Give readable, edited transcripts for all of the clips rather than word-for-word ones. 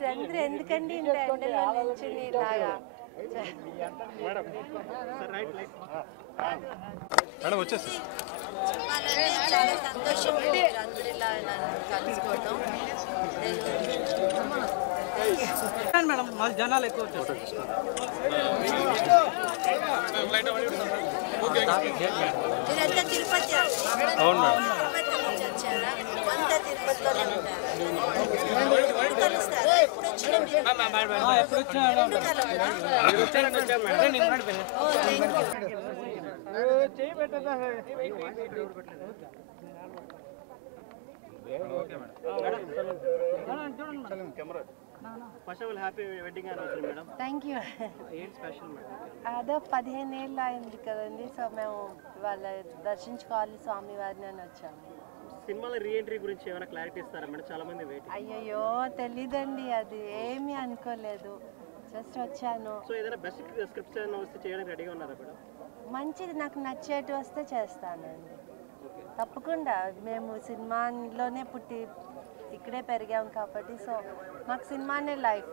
మీరందరూ ఎందుకండి ఇంత ఎండలో నిల్చుని ఇలాగా వచ్చేసి చాలా సంతోషం అందరూ ఇలా కలుసుకోవటం మేడం మాది జనాలు ఎక్కువ వచ్చారు మీరంతా తిరుపతి నుంచి వచ్చారా కొంత తిరుపతిలోనే కలుస్తారా ఎప్పుడు థ్యాంక్ యూ అదే 15 ఏళ్ళు అయింది కదండి సో మేము వాళ్ళ దర్శించుకోవాలి స్వామి వారిని అని వచ్చాము సినిమాల రీ ఎంట్రీ గురించి ఏమైనా క్లారిటీ ఇస్తారా మేడం చాలా మంది వెయిట్ అయ్యయ్యో తెలీదండి అది ఏమీ అనుకోలేదు జస్ట్ వచ్చాను సో ఏదైనా బెస్ట్ స్క్రిప్ట్స్ ఏమైనా వస్తే చేయడానికి రెడీగా ఉన్నారా మేడం మంచిది నాకు నచ్చేటి వస్తే చేస్తానండి తప్పకుండా మేము సినిమాలోనే పుట్టి ఇక్కడే పెరిగాం కాబట్టి సో మాకు సినిమానే లైఫ్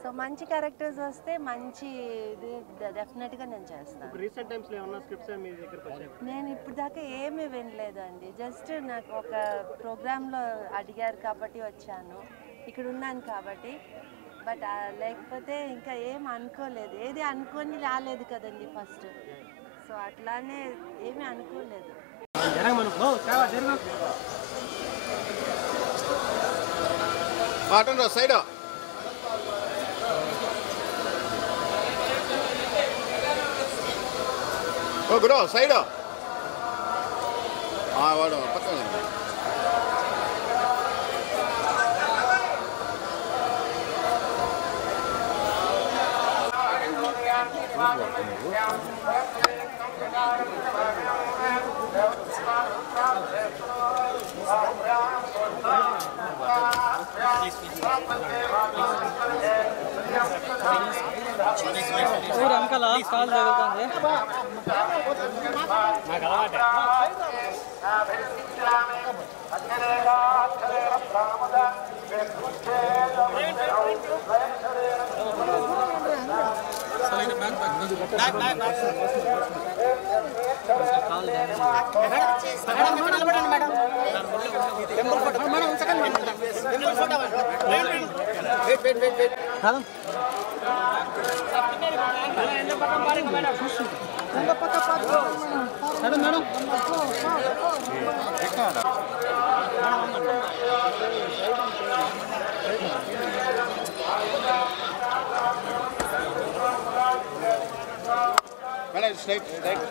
సో మంచి క్యారెక్టర్స్ వస్తే మంచి ఇది డెఫినెట్గా నేను చేస్తాను రీసెంట్ టైమ్స్లో ఏమన్నా స్క్రిప్ట్స్ మీ దగ్గరకు వచ్చాయి నేను ఇప్పుడు దాకా ఏమీ వినలేదండి జస్ట్ నాకు ఒక ప్రోగ్రాంలో అడిగారు కాబట్టి వచ్చాను ఇక్కడ ఉన్నాను కాబట్టి బట్ లేకపోతే ఇంకా ఏం అనుకోలేదు ఏది అనుకొని రాలేదు కదండి ఫస్ట్ సో అట్లానే ఏమీ అనుకోలేదు మాటండి సైడ్ గురు సైడ్ వాడు పక్కన వెనకాల కాల్ జరుగుతుంది నాకు అలవాటే మేడం స్ట్రైట్ స్ట్రైట్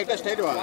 ఇట్లా స్ట్రైట్ వా